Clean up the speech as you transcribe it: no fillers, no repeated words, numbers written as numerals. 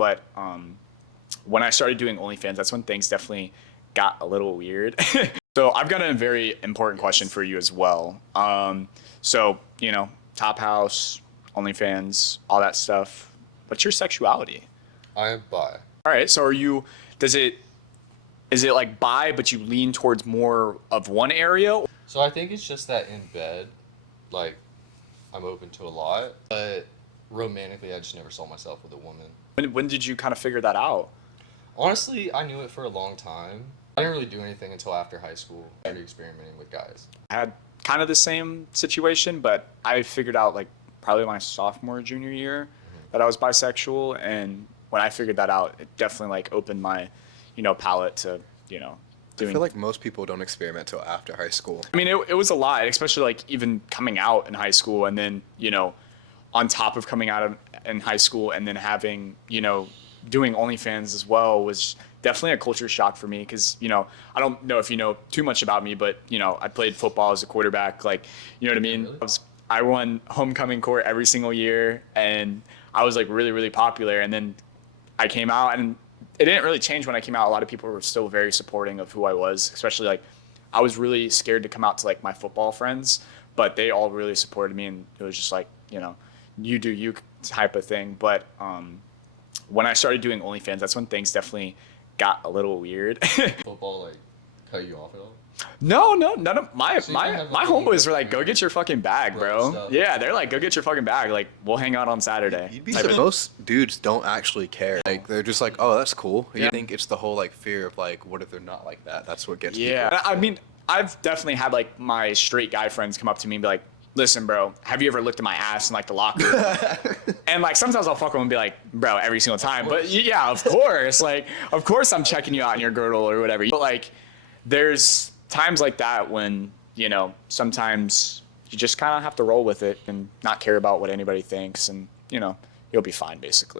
But when I started doing OnlyFans, that's when things definitely got a little weird. So I've got a very important question for you as well. So, Top House, OnlyFans, all that stuff. What's your sexuality? I am bi. All right. So is it like bi, but you lean towards more of one area? So I think it's just that in bed, like, I'm open to a lot, but romantically, I just never saw myself with a woman. When did you kind of figure that out? Honestly, I knew it for a long time. I didn't really do anything until after high school. I started experimenting with guys. I had kind of the same situation, but I figured out like probably my sophomore, junior year that I was bisexual. And when I figured that out, it definitely like opened my, palette to, I feel like most people don't experiment till after high school. I mean, it was a lot, especially like even coming out in high school and then, on top of coming out in high school and then having, doing OnlyFans as well was definitely a culture shock for me because, I don't know if you know too much about me, but, I played football as a quarterback. Like, you know what I mean? Really? I won homecoming court every single year and I was like really, really popular. And then I came out and it didn't really change when I came out. A lot of people were still very supporting of who I was, especially like I was really scared to come out to like my football friends, but they all really supported me and it was just like, you do you type of thing. But when I started doing OnlyFans, that's when things definitely got a little weird. Football, like, cut you off at all? No, none of my So you don't have, my like, homeboys were any like, go get your fucking bag, bro. stuff. Yeah, they're like, go get your fucking bag. Like, we'll hang out on Saturday. You'd be type of- most dudes don't actually care. Like they're just like, oh, that's cool. Yeah. I think it's the whole like fear of like, what if they're not like that? That's what gets Yeah, people. I mean, I've definitely had like my straight guy friends come up to me and be like, listen, bro, have you ever looked at my ass in like the locker room? And like sometimes I'll fuck with them and be like, bro, every single time. But yeah, of course. Like, of course I'm checking you out in your girdle or whatever. But like, there's times like that when, sometimes you just kind of have to roll with it and not care about what anybody thinks and, you'll be fine basically.